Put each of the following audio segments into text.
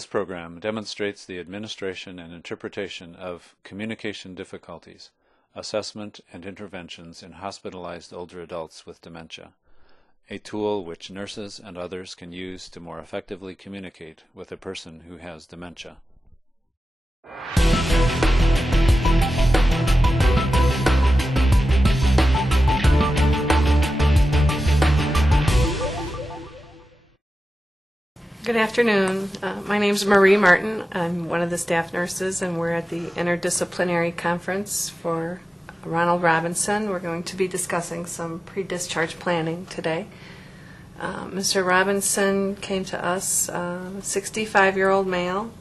This program demonstrates the administration and interpretation of communication difficulties, assessment and interventions in hospitalized older adults with dementia, a tool which nurses and others can use to more effectively communicate with a person who has dementia. Good afternoon. My name is Marie Martin. I'm one of the staff nurses, and we're at the Interdisciplinary Conference for Ronald Robinson. We're going to be discussing some pre-discharge planning today. Mr. Robinson came to us, a 65-year-old male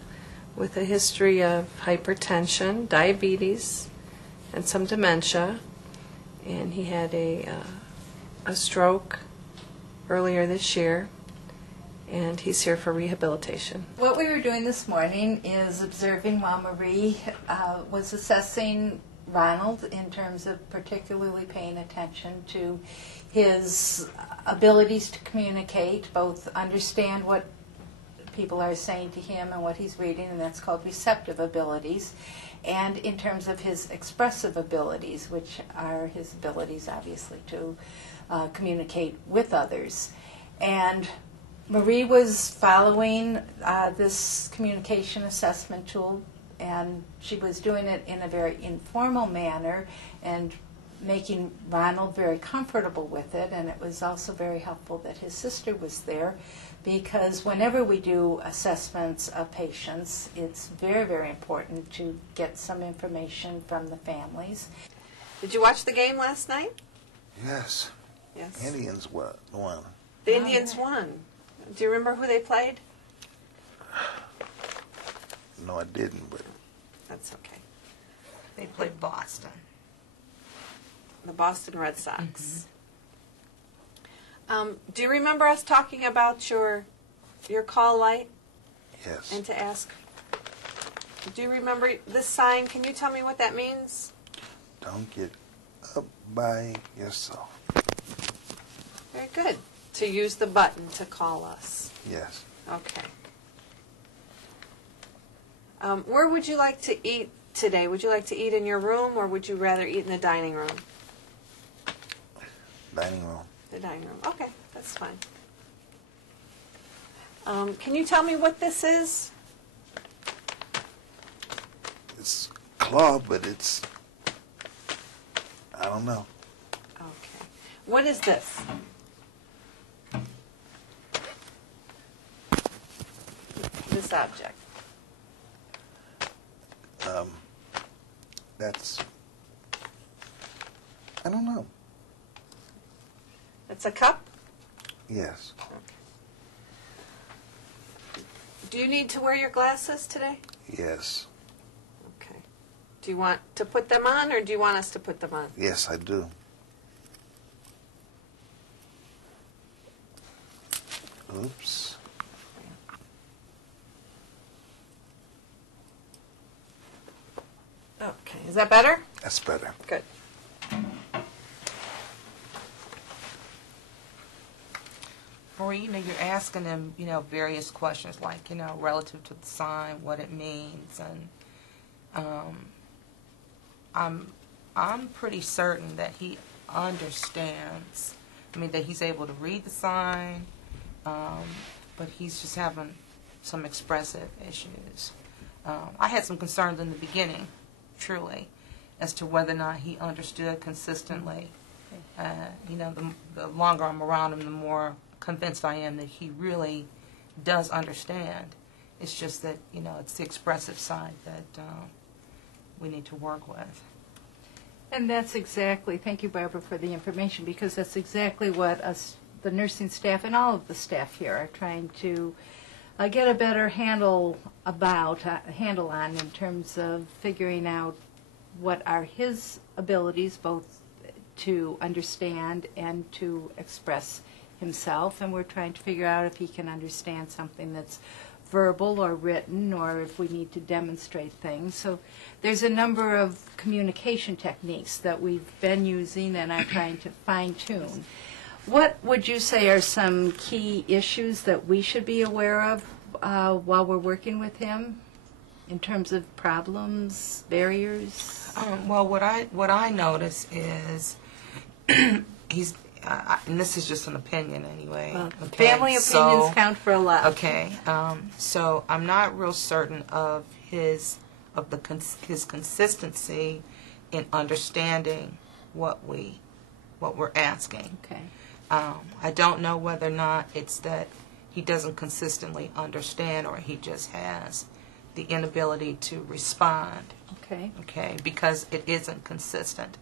with a history of hypertension, diabetes, and some dementia. And he had a stroke earlier this year, and he's here for rehabilitation. What we were doing this morning is observing while Marie was assessing Ronald in terms of particularly paying attention to his abilities to communicate, both understand what people are saying to him and what he's reading, and that's called receptive abilities, and in terms of his expressive abilities, which are his abilities, obviously, to communicate with others. And Marie was following this communication assessment tool, and she was doing it in a very informal manner and making Ronald very comfortable with it. And it was also very helpful that his sister was there, because whenever we do assessments of patients, it's very, very important to get some information from the families. Did you watch the game last night? Yes. Yes. Indians won. The Indians won. Do you remember who they played? No, I didn't, but That's okay. They played Boston. The Boston Red Sox. Do you remember us talking about your call light yes. and to ask? Do you remember this sign? Can you tell me what that means? Don't get up by yourself. Very good. To use the button to call us. Yes. Okay. Where would you like to eat today? Would you like to eat in your room, or would you rather eat in the dining room? Dining room. The dining room. Okay, that's fine. Can you tell me what this is? It's claw, but it's, I don't know. Okay. What is this? This object. That's, I don't know. It's a cup? Yes. Okay. Do you need to wear your glasses today? Yes. Okay. Do you want to put them on, or do you want us to put them on? Yes, I do. Oops. Okay. Is that better? That's better. Good. Marie, you're asking them, various questions like, relative to the sign, what it means, and I'm pretty certain that he understands. That he's able to read the sign, but he's just having some expressive issues. I had some concerns in the beginning, truly, as to whether or not he understood consistently. The longer I'm around him, the more convinced I am that he really does understand. It's just that, it's the expressive side that we need to work with. And that's exactly, thank you, Barbara, for the information, because that's exactly what us, the nursing staff and all of the staff here, are trying to get a better handle on in terms of figuring out what are his abilities, both to understand and to express himself, and we're trying to figure out if he can understand something that's verbal or written, or if we need to demonstrate things. So there's a number of communication techniques that we've been using and are trying to fine-tune. What would you say are some key issues that we should be aware of while we're working with him in terms of problems, barriers? Well, what I notice is he's, and this is just an opinion anyway. Well, okay? family opinions count for a lot. Okay, so I'm not real certain of his consistency in understanding what we're asking. Okay. I don't know whether or not it's that he doesn't consistently understand or he just has the inability to respond. Okay. Okay, because it isn't consistent.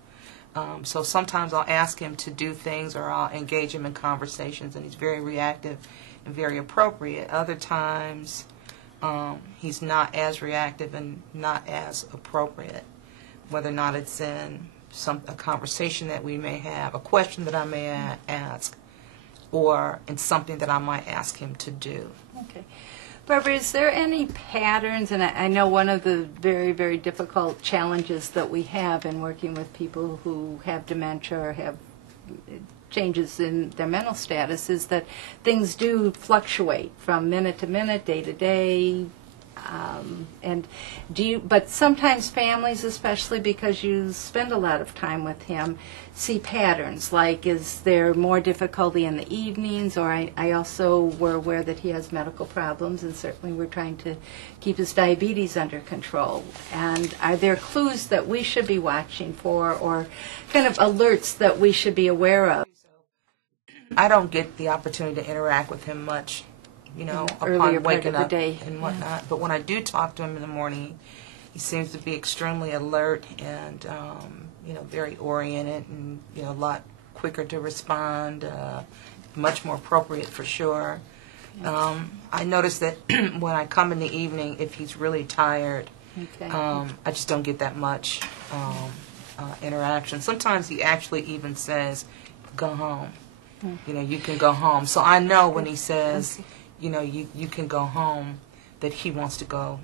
So sometimes I'll ask him to do things or I'll engage him in conversations and he's very reactive and very appropriate. Other times he's not as reactive and not as appropriate, whether or not it's in a conversation that we may have, a question that I may ask, or in something that I might ask him to do. Okay. Barbara, is there any patterns, and I know one of the very, very difficult challenges that we have in working with people who have dementia or have changes in their mental status is that things do fluctuate from minute to minute, day to day, but sometimes families, especially because you spend a lot of time with him, see patterns, like is there more difficulty in the evenings, or I also were aware that he has medical problems, and certainly we're trying to keep his diabetes under control. And are there clues that we should be watching for, or kind of alerts that we should be aware of? I don't get the opportunity to interact with him much, Earlier upon part waking of the up day. and whatnot. But when I do talk to him in the morning, he seems to be extremely alert and, very oriented and, a lot quicker to respond, much more appropriate for sure. I notice that when I come in the evening, if he's really tired, Okay. I just don't get that much interaction. Sometimes he actually even says, go home. You can go home. So I know when he says, you can go home, that he wants to go.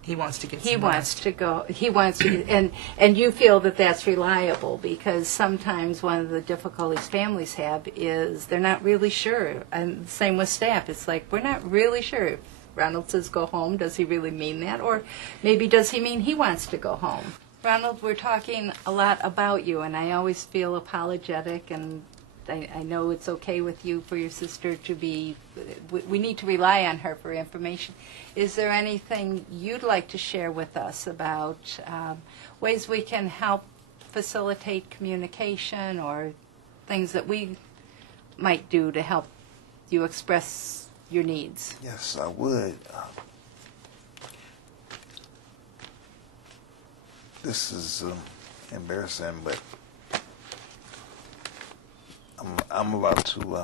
He wants to get some rest. He wants to, and you feel that that's reliable, because sometimes one of the difficulties families have is they're not really sure. And same with staff. It's like, we're not really sure. If Ronald says go home, does he really mean that? Or maybe does he mean he wants to go home? Ronald, we're talking a lot about you, and I always feel apologetic, and I know it's okay with you for your sister to be, we need to rely on her for information. Is there anything you'd like to share with us about ways we can help facilitate communication, or things that we might do to help you express your needs? Yes, I would. This is embarrassing, but I'm about to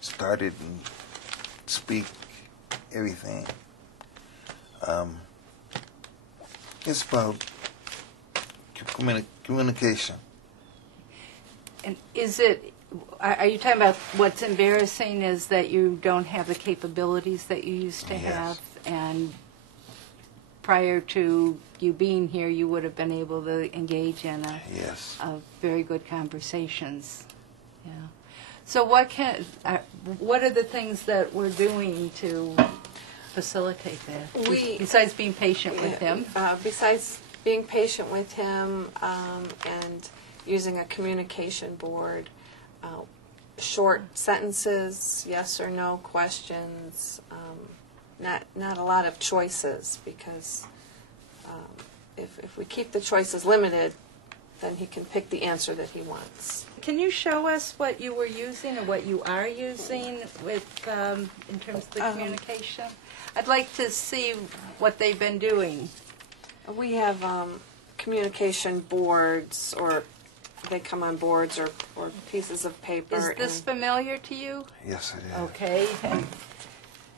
start it and speak everything. It's about communication. And are you talking about what's embarrassing is that you don't have the capabilities that you used to Yes. have, and prior to you being here, you would have been able to engage in Yes. a very good conversations. Yeah. So what are the things that we're doing to facilitate that? Besides being patient with him. Besides being patient with him and using a communication board, short sentences, yes or no questions, not a lot of choices, because if we keep the choices limited, then he can pick the answer that he wants. Can you show us what you were using or what you are using with in terms of the communication? I'd like to see what they've been doing. We have communication boards, or they come on boards or pieces of paper. Is this familiar to you? Yes, it is. Okay. And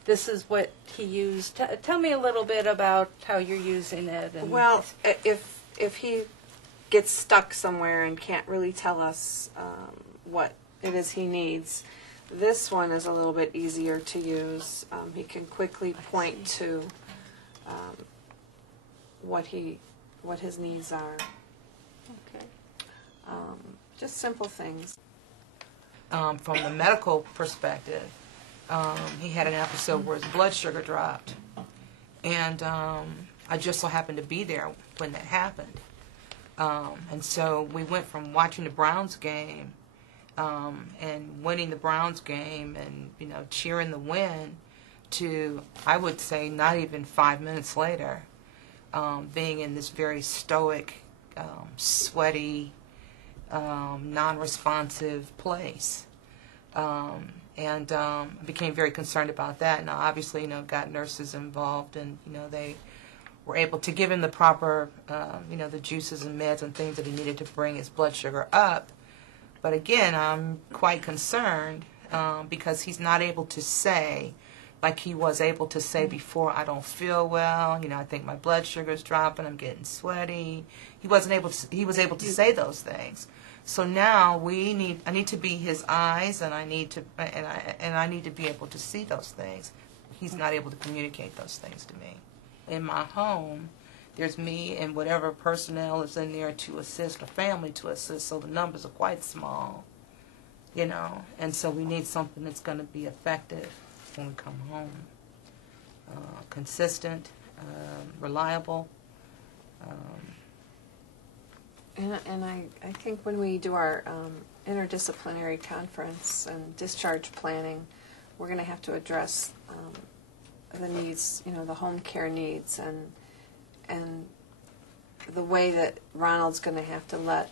this is what he used. Tell me a little bit about how you're using it. And Well, if he gets stuck somewhere and can't really tell us what it is he needs, this one is a little bit easier to use. He can quickly point to what his needs are. Okay. Just simple things. From the medical perspective, he had an episode where his blood sugar dropped. And I just so happened to be there when that happened. And so we went from watching the Browns game and winning the Browns game and, you know, cheering the win to, I would say, not even 5 minutes later, being in this very stoic, sweaty, non-responsive place. And became very concerned about that. And obviously, you know, got nurses involved, and, you know, they were able to give him the proper, you know, the juices and meds and things that he needed to bring his blood sugar up. But again, I'm quite concerned because he's not able to say, like he was able to say before, I don't feel well, you know, I think my blood sugar's dropping, I'm getting sweaty. He was able to say those things. So now I need to be his eyes, and I need to be able to see those things. He's not able to communicate those things to me. In my home, there's me and whatever personnel is in there to assist, or family to assist, so the numbers are quite small, you know, and so we need something that's going to be effective when we come home. Consistent, reliable. And I think when we do our interdisciplinary conference and discharge planning, we're going to have to address the needs, you know, the home care needs, and the way that Ronald's going to have to let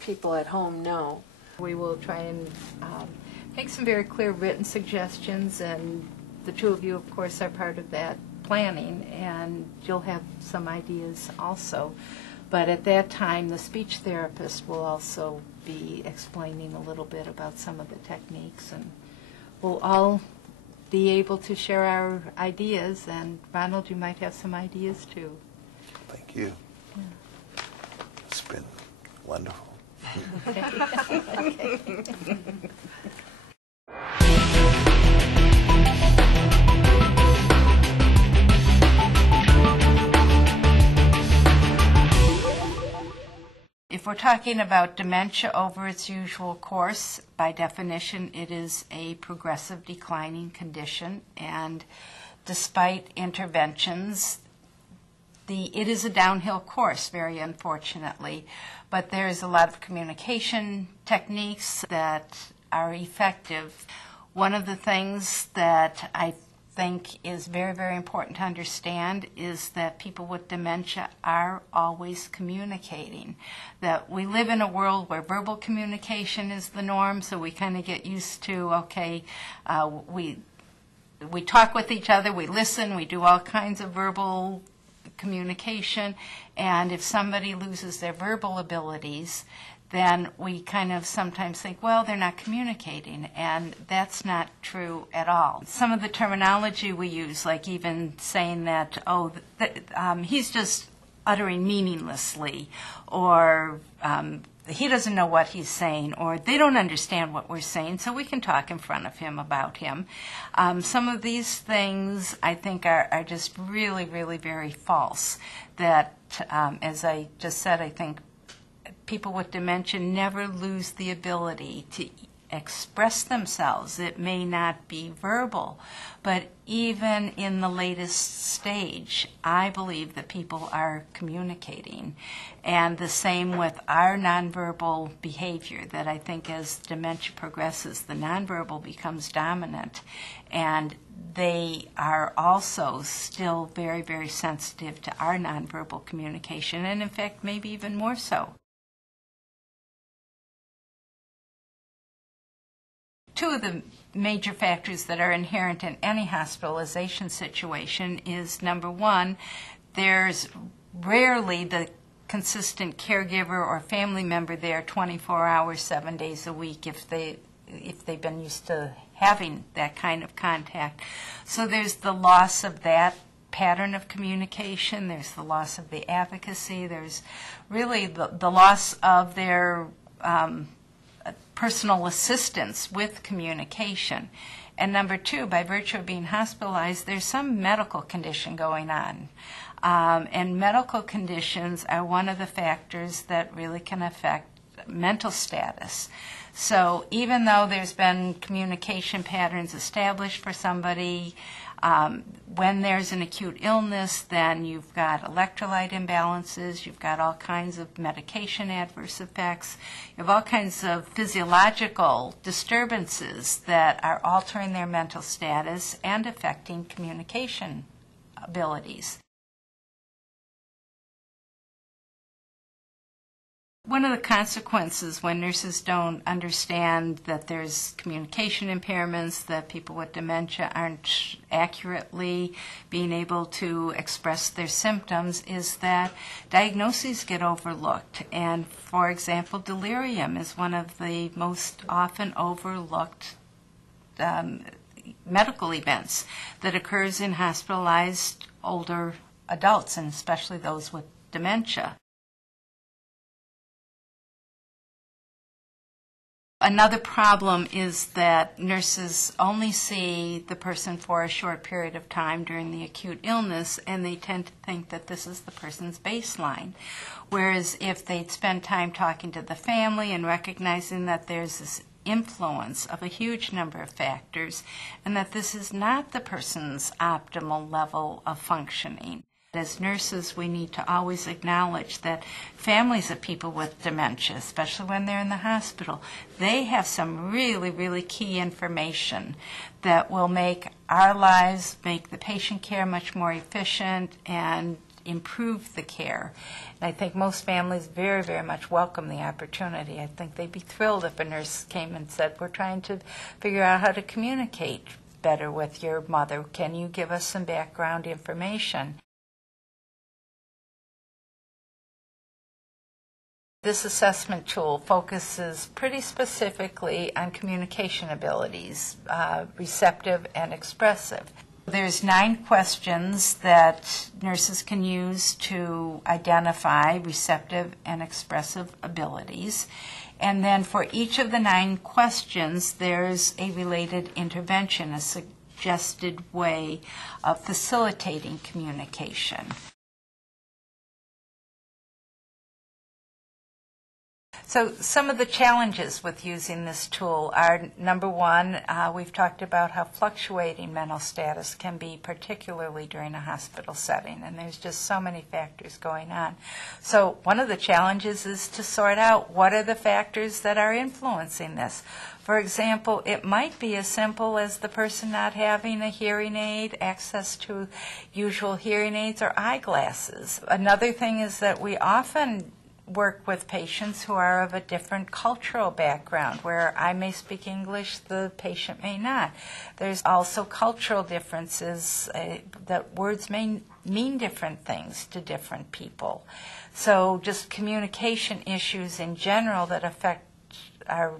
people at home know. We will try and make some very clear written suggestions, and the two of you, of course, are part of that planning, and you'll have some ideas also. But at that time, the speech therapist will also be explaining a little bit about some of the techniques, and we'll all be able to share our ideas. And Ronald, you might have some ideas too. Thank you. Yeah. It's been wonderful. Okay. If we're talking about dementia over its usual course, by definition, it is a progressive declining condition, and despite interventions, it is a downhill course, very unfortunately. But there's a lot of communication techniques that are effective. One of the things that I think is very, very important to understand is that people with dementia are always communicating. That we live in a world where verbal communication is the norm, so we kind of get used to, okay, we talk with each other, we listen, we do all kinds of verbal communication, and if somebody loses their verbal abilities, then we kind of sometimes think, well, they're not communicating, and that's not true at all. Some of the terminology we use, like even saying that, he's just uttering meaninglessly, or he doesn't know what he's saying, or they don't understand what we're saying, so we can talk in front of him about him. Some of these things, I think, are just really, really very false. That, as I just said, I think people with dementia never lose the ability to express themselves. It may not be verbal, but even in the latest stage, I believe that people are communicating. And the same with our nonverbal behavior, that I think as dementia progresses, the nonverbal becomes dominant. And they are also still very, very sensitive to our nonverbal communication, and in fact, maybe even more so. Two of the major factors that are inherent in any hospitalization situation is, number one, there's rarely the consistent caregiver or family member there 24 hours, 7 days a week if they've been used to having that kind of contact. So there's the loss of that pattern of communication, there's the loss of the advocacy, there's really the loss of their personal assistance with communication. And number two, by virtue of being hospitalized, there's some medical condition going on. And medical conditions are one of the factors that really can affect mental status. So even though there's been communication patterns established for somebody, when there's an acute illness, then you've got electrolyte imbalances, you've got all kinds of medication adverse effects, you have all kinds of physiological disturbances that are altering their mental status and affecting communication abilities. One of the consequences when nurses don't understand that there's communication impairments, that people with dementia aren't accurately being able to express their symptoms, is that diagnoses get overlooked. And, for example, delirium is one of the most often overlooked medical events that occurs in hospitalized older adults, and especially those with dementia. Another problem is that nurses only see the person for a short period of time during the acute illness, and they tend to think that this is the person's baseline. Whereas if they'd spend time talking to the family and recognizing that there's this influence of a huge number of factors, and that this is not the person's optimal level of functioning. As nurses, we need to always acknowledge that families of people with dementia, especially when they're in the hospital, they have some really, really key information that will make our lives, make the patient care much more efficient, and improve the care. And I think most families very, very much welcome the opportunity. I think they'd be thrilled if a nurse came and said, "We're trying to figure out how to communicate better with your mother. Can you give us some background information?" This assessment tool focuses pretty specifically on communication abilities, receptive and expressive. There's 9 questions that nurses can use to identify receptive and expressive abilities. And then for each of the 9 questions, there's a related intervention, a suggested way of facilitating communication. So some of the challenges with using this tool are, number one, we've talked about how fluctuating mental status can be, particularly during a hospital setting, and there's just so many factors going on. So one of the challenges is to sort out what are the factors that are influencing this. For example, it might be as simple as the person not having a hearing aid, access to usual hearing aids or eyeglasses. Another thing is that we often work with patients who are of a different cultural background, where I may speak English, the patient may not. There's also cultural differences, that words may mean different things to different people. So just communication issues in general that affect our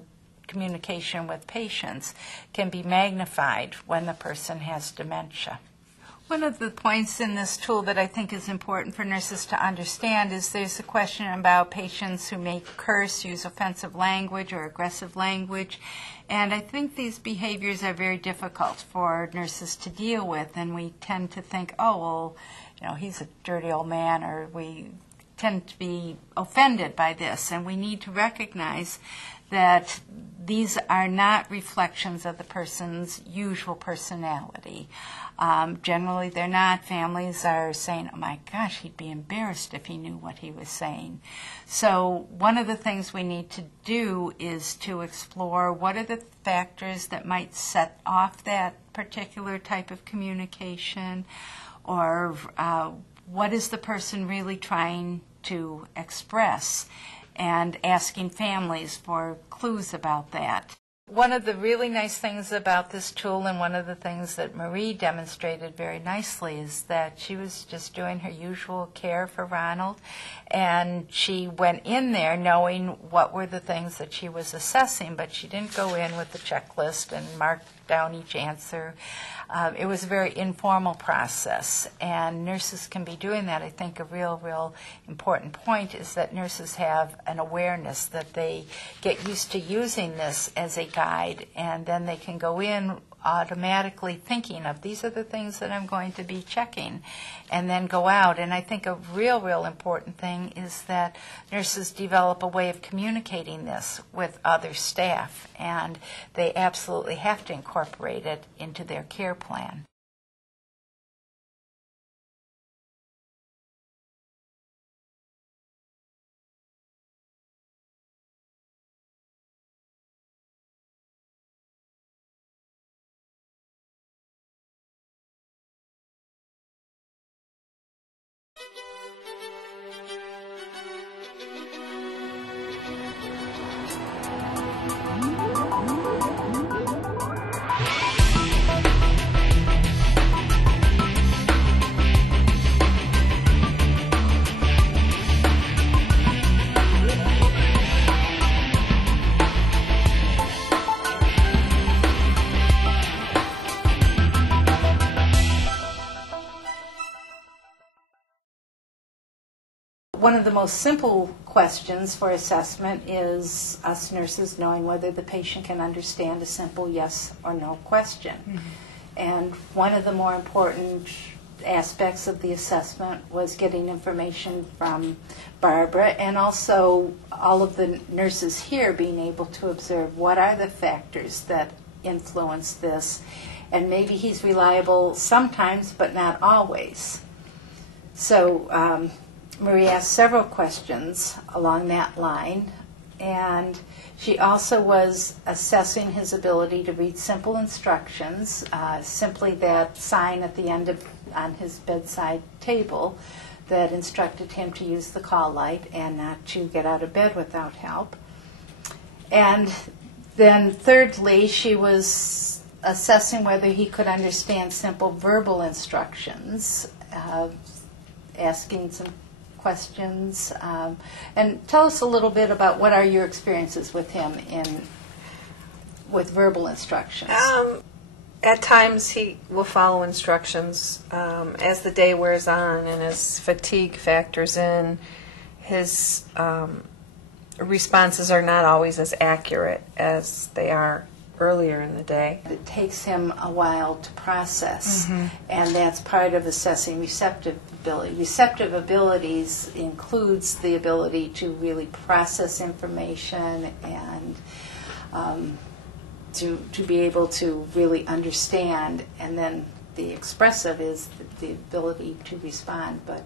communication with patients can be magnified when the person has dementia. One of the points in this tool that I think is important for nurses to understand is there's a question about patients who may curse, use offensive language or aggressive language, and I think these behaviors are very difficult for nurses to deal with, and we tend to think, oh, well, you know, he's a dirty old man, or we tend to be offended by this, and we need to recognize that these are not reflections of the person's usual personality. Generally, they're not. Families are saying, oh my gosh, he'd be embarrassed if he knew what he was saying. So one of the things we need to do is to explore what are the factors that might set off that particular type of communication, or what is the person really trying to express, and asking families for clues about that. One of the really nice things about this tool, and one of the things that Marie demonstrated very nicely, is that she was just doing her usual care for Ronald, and she went in there knowing what were the things that she was assessing, but she didn't go in with the checklist and mark down each answer. It was a very informal process, and nurses can be doing that. I think a real important point is that nurses have an awareness that they get used to using this as a guide, and then they can go in automatically thinking of these are the things that I'm going to be checking, and then go out. And I think a real important thing is that nurses develop a way of communicating this with other staff, and they absolutely have to incorporate it into their care plan. One of the most simple questions for assessment is us nurses knowing whether the patient can understand a simple yes or no question. Mm-hmm. And one of the more important aspects of the assessment was getting information from Barbara, and also all of the nurses here being able to observe what are the factors that influence this. And maybe he's reliable sometimes, but not always. So Marie asked several questions along that line, and she also was assessing his ability to read simple instructions, simply that sign at the end on his bedside table that instructed him to use the call light and not to get out of bed without help. And then thirdly, she was assessing whether he could understand simple verbal instructions, asking some questions, and tell us a little bit about what are your experiences with him with verbal instructions. At times he will follow instructions. As the day wears on and as fatigue factors in, his responses are not always as accurate as they are earlier in the day. It takes him a while to process, mm-hmm. and that's part of assessing receptive ability. Receptive abilities includes the ability to really process information and to be able to really understand, and then the expressive is the ability to respond. But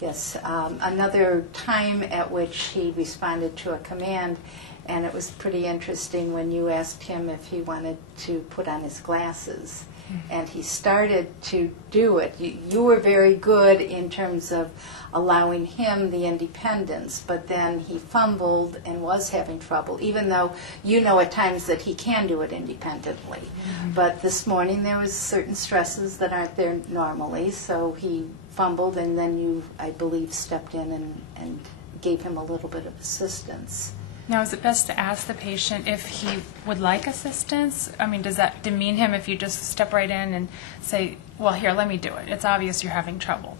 yes, another time at which he responded to a command, and it was pretty interesting when you asked him if he wanted to put on his glasses. Mm-hmm. And he started to do it. You were very good in terms of allowing him the independence, but then he fumbled and was having trouble, even though you know at times that he can do it independently. Mm-hmm. But this morning there was certain stresses that aren't there normally, so he fumbled, and then you, I believe, stepped in and gave him a little bit of assistance. Now, is it best to ask the patient if he would like assistance? I mean, does that demean him if you just step right in and say, well, here, let me do it. It's obvious you're having trouble.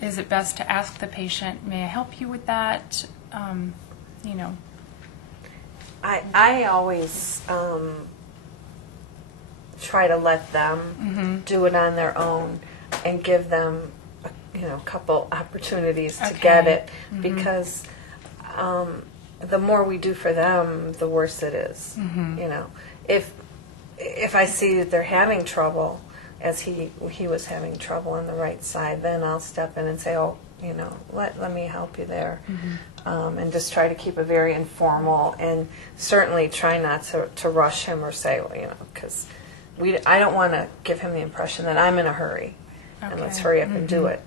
Is it best to ask the patient, may I help you with that? You know. I always try to let them mm-hmm. do it on their own and give them a couple opportunities to get it, mm-hmm. because the more we do for them, the worse it is. Mm-hmm. If I see that they're having trouble, as he was having trouble on the right side, then I'll step in and say, let me help you there, mm-hmm. And just try to keep it very informal, and certainly try not to rush him or say, because I don't want to give him the impression that I'm in a hurry, and let's hurry up mm-hmm. and do it.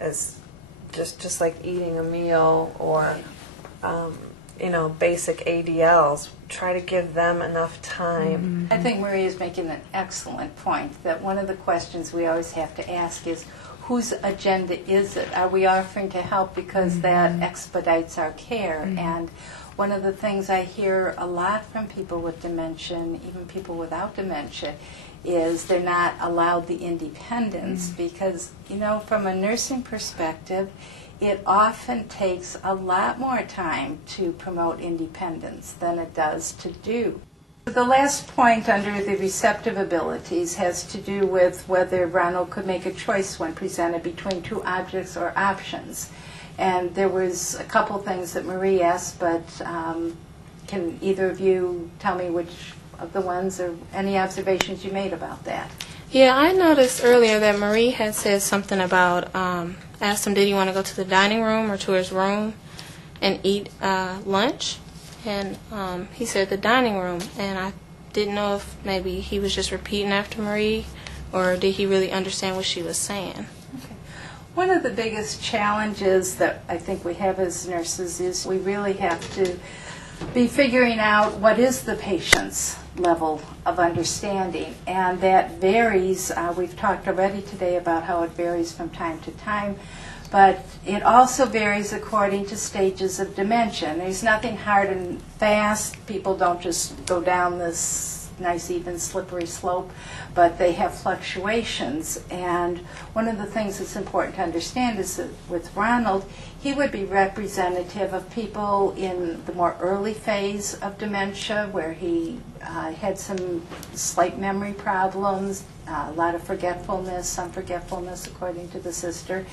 As just like eating a meal or basic ADLs, try to give them enough time. Mm-hmm. I think Marie is making an excellent point, that one of the questions we always have to ask is, whose agenda is it? Are we offering to help because mm-hmm. that expedites our care? Mm-hmm. And one of the things I hear a lot from people with dementia, even people without dementia, is they're not allowed the independence, mm-hmm. because, from a nursing perspective, it often takes a lot more time to promote independence than it does to do. The last point under the receptive abilities has to do with whether Ronald could make a choice when presented between two objects or options. And there was a couple things that Marie asked, but can either of you tell me which of the ones or any observations you made about that? Yeah, I noticed earlier that Marie had said something about, asked him did he want to go to the dining room or to his room and eat lunch. And he said the dining room, and I didn't know if maybe he was just repeating after Marie, or did he really understand what she was saying? Okay. One of the biggest challenges that I think we have as nurses is we really have to be figuring out what is the patient's level of understanding, and that varies. We've talked already today about how it varies from time to time. But it also varies according to stages of dementia. And there's nothing hard and fast. People don't just go down this nice, even, slippery slope, but they have fluctuations. And one of the things that's important to understand is that with Ronald, he would be representative of people in the more early phase of dementia, where he had some slight memory problems, a lot of forgetfulness, some forgetfulness according to the sister.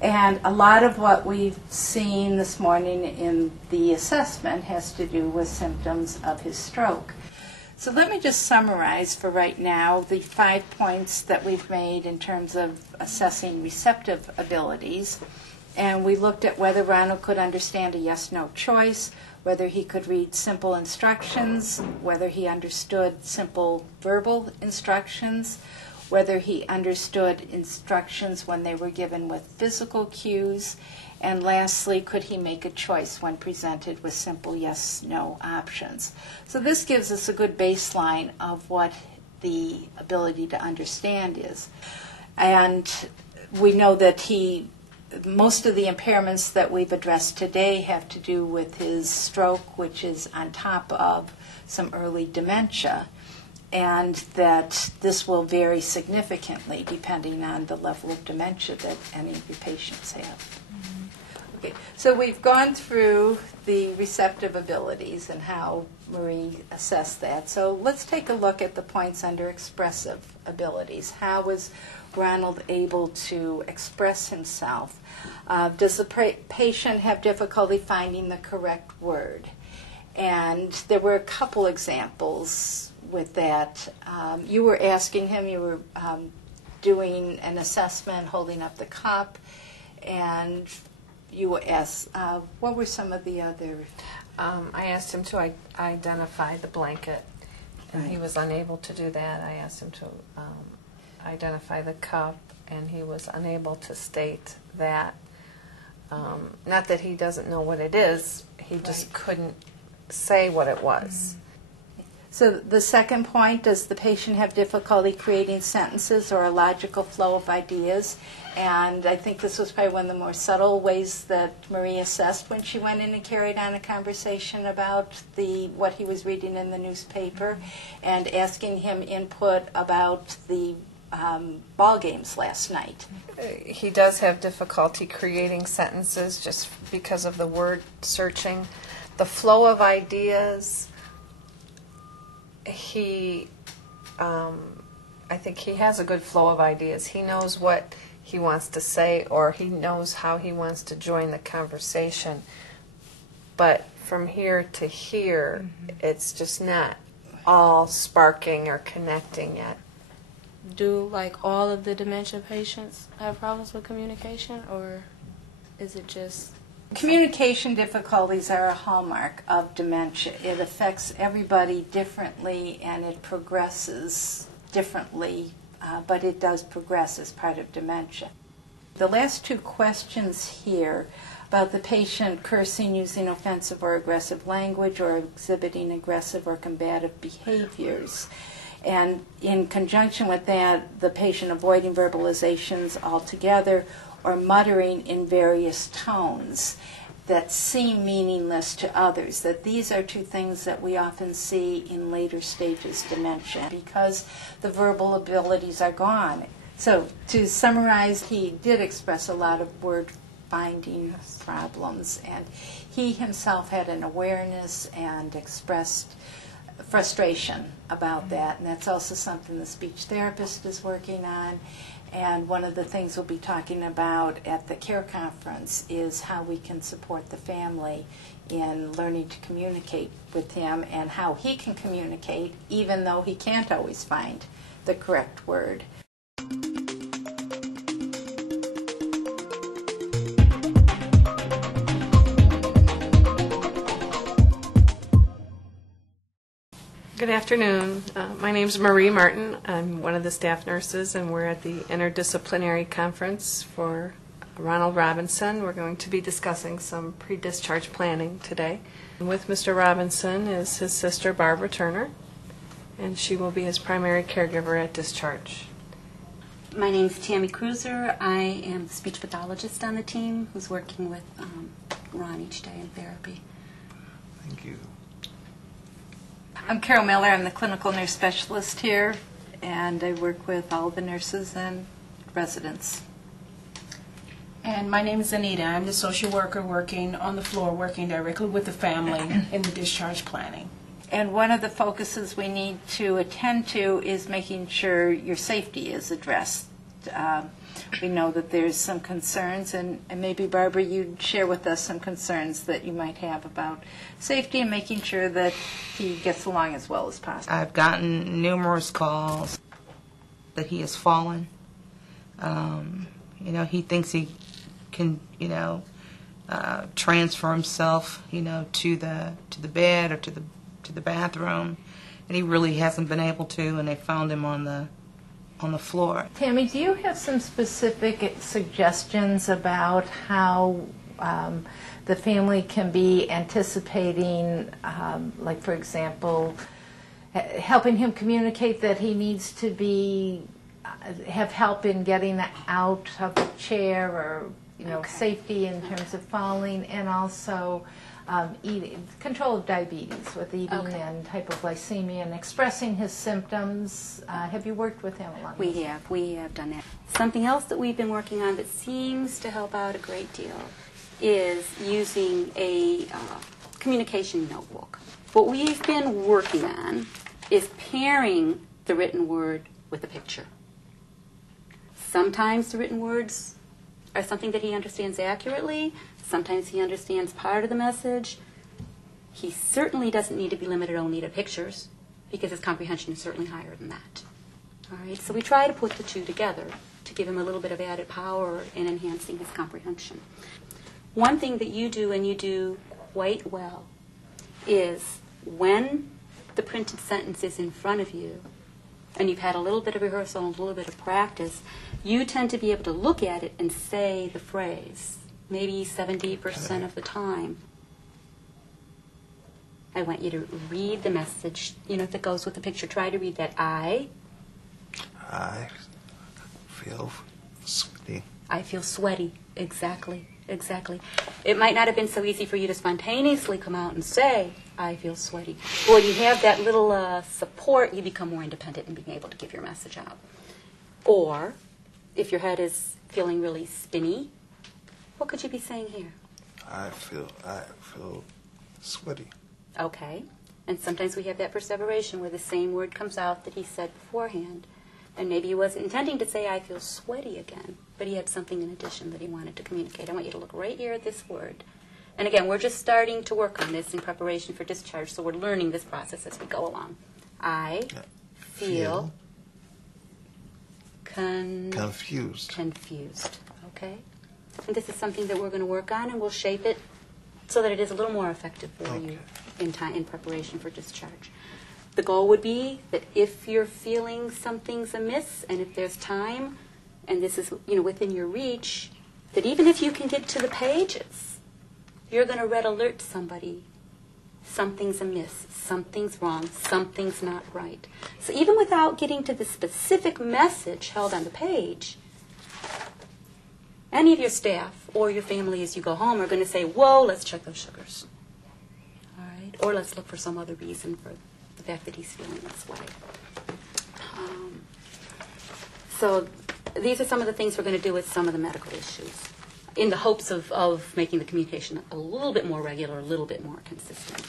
And a lot of what we've seen this morning in the assessment has to do with symptoms of his stroke. So let me just summarize for right now the 5 points that we've made in terms of assessing receptive abilities. And we looked at whether Ronald could understand a yes-no choice, whether he could read simple instructions, whether he understood simple verbal instructions, whether he understood instructions when they were given with physical cues, and lastly, could he make a choice when presented with simple yes-no options. So this gives us a good baseline of what the ability to understand is. And we know that most of the impairments that we've addressed today have to do with his stroke, which is on top of some early dementia, and that this will vary significantly depending on the level of dementia that any of your patients have. Mm-hmm. Okay, so we've gone through the receptive abilities and how Marie assessed that. So let's take a look at the points under expressive abilities. How was Ronald able to express himself? Does the patient have difficulty finding the correct word? And there were a couple examples with that. You were asking him, you were doing an assessment, holding up the cup, and you asked, what were some of the other? I asked him to identify the blanket, and he was unable to do that. I asked him to identify the cup, and he was unable to state that. Not that he doesn't know what it is, he just couldn't say what it was. So the second point, does the patient have difficulty creating sentences or a logical flow of ideas? And I think this was probably one of the more subtle ways that Marie assessed when she went in and carried on a conversation about what he was reading in the newspaper, and asking him input about the ball games last night. He does have difficulty creating sentences just because of the word searching. The flow of ideas, I think he has a good flow of ideas. He knows what he wants to say, or he knows how he wants to join the conversation. But from here to here, it's just not all sparking or connecting yet. Do like all of the dementia patients have problems with communication, or is it just... Communication difficulties are a hallmark of dementia. It affects everybody differently, and it progresses differently, but it does progress as part of dementia. The last 2 questions here about the patient cursing, using offensive or aggressive language, or exhibiting aggressive or combative behaviors. And in conjunction with that, the patient avoiding verbalizations altogether, or muttering in various tones that seem meaningless to others. That these are 2 things that we often see in later stages dementia because the verbal abilities are gone. So to summarize, he did express a lot of word finding problems. And he himself had an awareness and expressed frustration about that, and that's also something the speech therapist is working on. And one of the things we'll be talking about at the CARE conference is how we can support the family in learning to communicate with him and how he can communicate even though he can't always find the correct word. Good afternoon. My name is Marie Martin. I'm one of the staff nurses, and we're at the interdisciplinary conference for Ronald Robinson. We're going to be discussing some pre-discharge planning today. And with Mr. Robinson is his sister, Barbara Turner, and she will be his primary caregiver at discharge. My name's Tammy Cruiser. I am the speech pathologist on the team who's working with Ron each day in therapy. Thank you. I'm Carol Miller. I'm the clinical nurse specialist here, and I work with all the nurses and residents. And my name is Anita. I'm the social worker working on the floor, working directly with the family in the discharge planning. And one of the focuses we need to attend to is making sure your safety is addressed. We know that there's some concerns, and maybe, Barbara, you'd share with us some concerns that you might have about safety and making sure that he gets along as well as possible. I've gotten numerous calls that he has fallen. He thinks he can, transfer himself, to the bed or to the bathroom, and he really hasn't been able to. And they found him on the floor. Tammy, do you have some specific suggestions about how the family can be anticipating, like, for example, helping him communicate that he needs to have help in getting out of the chair, or safety in terms of falling, and also eating, control of diabetes with eating and hypoglycemia, and expressing his symptoms. Have you worked with him along this? We have done that. Something else that we've been working on that seems to help out a great deal is using a communication notebook. What we've been working on is pairing the written word with a picture. Sometimes the written words are something that he understands accurately. Sometimes he understands part of the message. He certainly doesn't need to be limited only to pictures, because his comprehension is certainly higher than that. All right, so we try to put the two together to give him a little bit of added power in enhancing his comprehension. One thing that you do, and you do quite well, is when the printed sentence is in front of you, and you've had a little bit of rehearsal and a little bit of practice, you tend to be able to look at it and say the phrase, maybe 70% of the time. I want you to read the message, that goes with the picture. Try to read that. I feel sweaty. I feel sweaty. Exactly. It might not have been so easy for you to spontaneously come out and say, I feel sweaty. But when you have that little support, you become more independent in being able to give your message out. Or, if your head is feeling really spinny, what could you be saying here? I feel sweaty. Okay. And sometimes we have that perseveration where the same word comes out that he said beforehand. And maybe he wasn't intending to say, I feel sweaty again, but he had something in addition that he wanted to communicate. I want you to look right here at this word. And again, we're just starting to work on this in preparation for discharge, so we're learning this process as we go along. I feel confused. Okay? And this is something that we're going to work on, and we'll shape it so that it is a little more effective for you in preparation for discharge. The goal would be that if you're feeling something's amiss, and if there's time, and this is within your reach, that even if you can get to the pages, you're going to red alert somebody. Something's amiss, something's wrong, something's not right. So even without getting to the specific message held on the page, any of your staff or your family as you go home are going to say, whoa, let's check those sugars. All right? Or let's look for some other reason for the fact that he's feeling this way. So these are some of the things we're going to do with some of the medical issues. in the hopes of making the communication a little bit more regular, a little bit more consistent.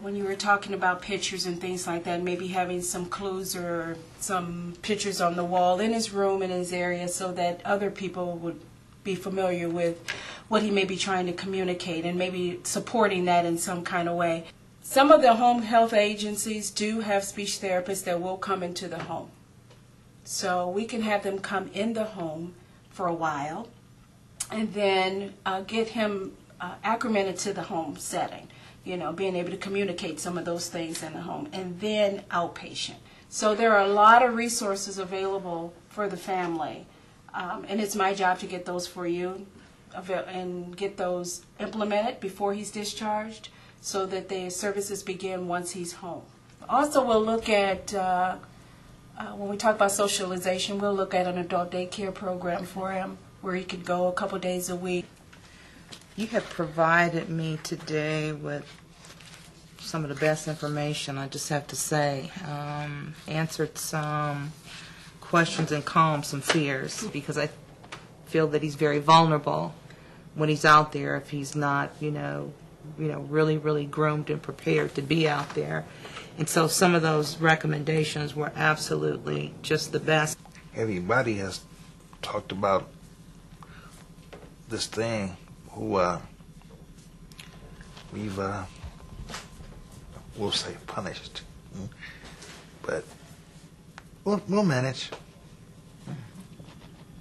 When you were talking about pictures and things like that, maybe having some clues or some pictures on the wall in his room, in his area, so that other people would be familiar with what he may be trying to communicate, and maybe supporting that in some kind of way. Some of the home health agencies do have speech therapists that will come into the home. So we can have them come in the home for a while and then get him acclimated to the home setting, being able to communicate some of those things in the home, and then outpatient. So there are a lot of resources available for the family, and it's my job to get those for you and get those implemented before he's discharged so that the services begin once he's home. Also, we'll look at, when we talk about socialization, we'll look at an adult daycare program for him where he could go a couple days a week. You have provided me today with some of the best information, I just have to say. Answered some questions and calmed some fears, because I feel that he's very vulnerable when he's out there if he's not, really, really groomed and prepared to be out there. And so some of those recommendations were absolutely just the best. Everybody has talked about this thing who we've we'll say punished, but we'll manage.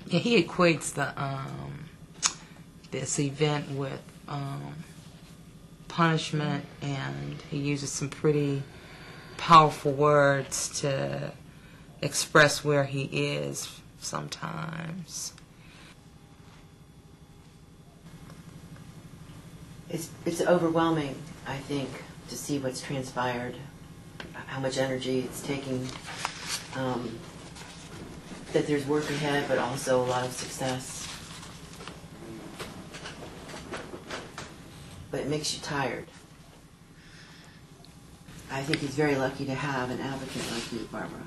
Yeah, he equates the this event with punishment, and he uses some pretty powerful words to express where he is sometimes. It's overwhelming, I think, to see what's transpired, how much energy it's taking, that there's work ahead, but also a lot of success. But it makes you tired. I think he's very lucky to have an advocate like you, Barbara.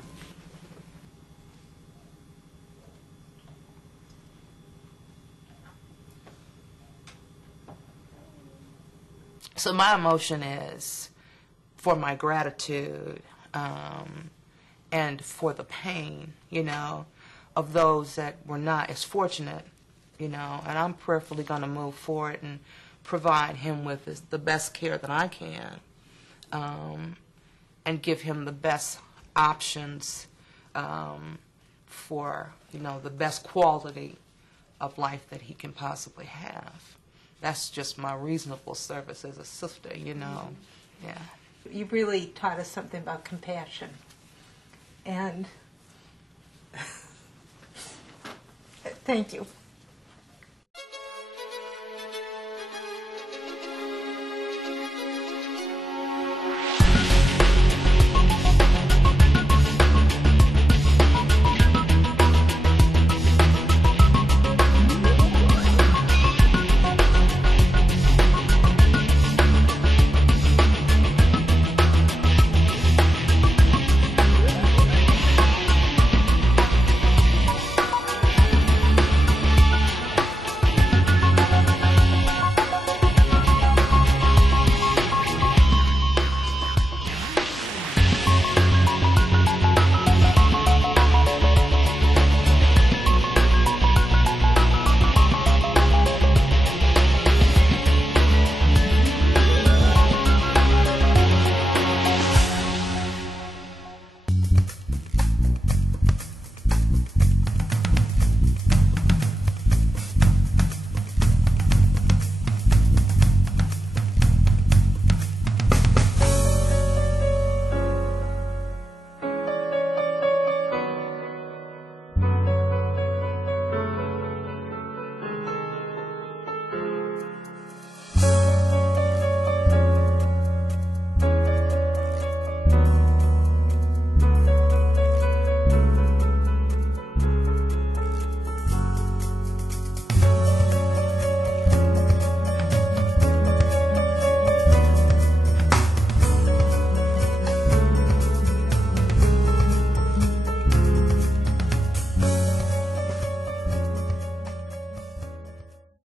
So my emotion is for my gratitude and for the pain, of those that were not as fortunate, and I'm prayerfully going to move forward and provide him with the best care that I can, and give him the best options for, the best quality of life that he can possibly have. That's just my reasonable service as a sister, Yeah. You really taught us something about compassion. And thank you.